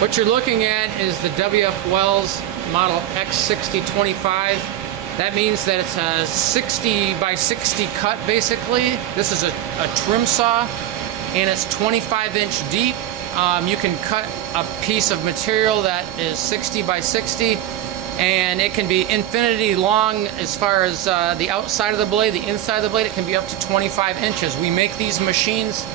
What you're looking at is the WF Wells model X-60 25. That means that it's a 60 by 60 cut basically. This is a trim saw and it's 25-inch deep. You can cut a piece of material that is 60 by 60 and it can be infinity long as far as the outside of the blade. The inside of the blade, it can be up to 25 inches. We make these machines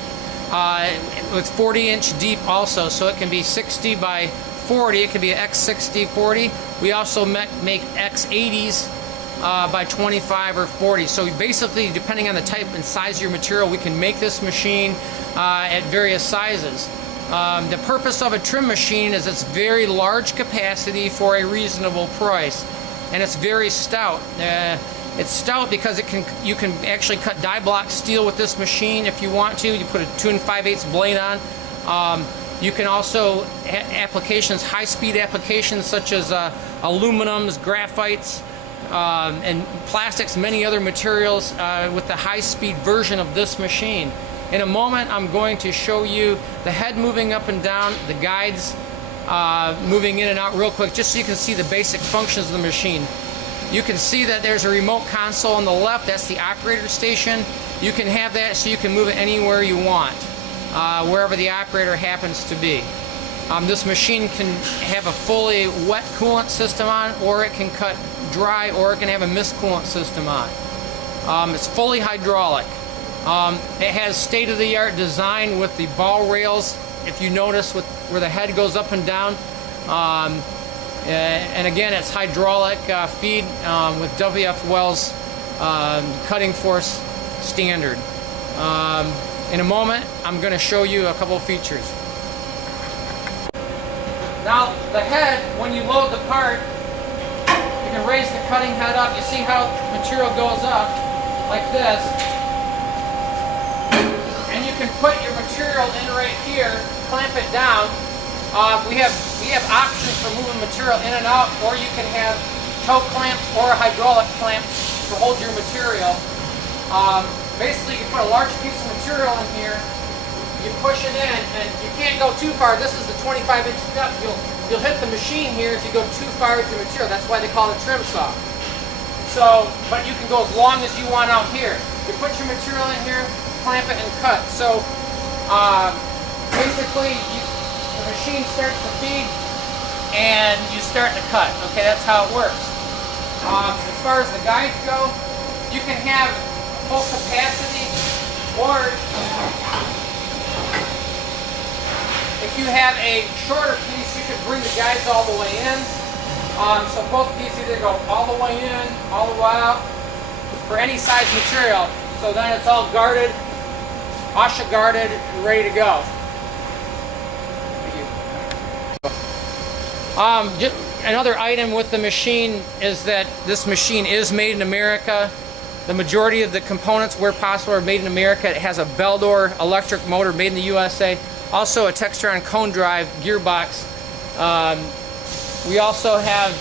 with 40-inch deep also, so it can be 60 by 40. It can be an X-60 40. We also make X-80s by 25 or 40. So basically, depending on the type and size of your material, we can make this machine at various sizes. The purpose of a trim machine is it's very large capacity for a reasonable price, and it's very stout. It's stout because you can actually cut die block steel with this machine if you want to. You put a 2 5/8 blade on. You can also applications, high-speed applications such as aluminums, graphites, and plastics, many other materials with the high-speed version of this machine. In a moment, I'm going to show you the head moving up and down, the guides moving in and out real quick, just so you can see the basic functions of the machine. You can see that there's a remote console on the left. That's the operator station. You can have that so you can move it anywhere you want, wherever the operator happens to be. This machine can have a fully wet coolant system on, or it can cut dry, or it can have a mist coolant system on. It's fully hydraulic. It has state-of-the-art design with the ball rails, if you notice, where the head goes up and down. And again, it's hydraulic feed with WF Wells cutting force standard. In a moment, I'm going to show you a couple of features. Now, the head, when you load the part, you can raise the cutting head up. You see how material goes up like this. And you can put your material in right here, clamp it down. We have options for moving material in and out, or you can have toe clamps or a hydraulic clamp to hold your material. Basically, you put a large piece of material in here, you push it in, and you can't go too far. This is the 25-inch cut. You'll hit the machine here if you go too far with your material. That's why they call it a trim saw. So, but you can go as long as you want out here. You put your material in here, clamp it, and cut. So, basically, the machine starts to feed and you start to cut. Okay, that's how it works. As far as the guides go, you can have full capacity, or if you have a shorter piece, you can bring the guides all the way in. So both pieces either go all the way in, all the way out, for any size material. So then it's all guarded, OSHA guarded, and ready to go. Another item with the machine is that this machine is made in America. The majority of the components, where possible, are made in America. It has a Beldor electric motor made in the USA. Also a Textron cone drive gearbox. We also have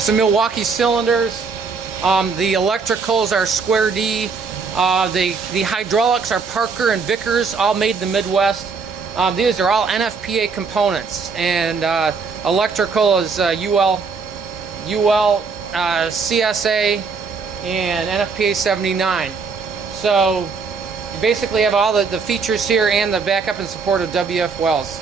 some Milwaukee cylinders. The electricals are Square D. The hydraulics are Parker and Vickers, all made in the Midwest. These are all NFPA components, and electrical is UL, CSA, and NFPA 79. So you basically have all the features here and the backup and support of WF Wells.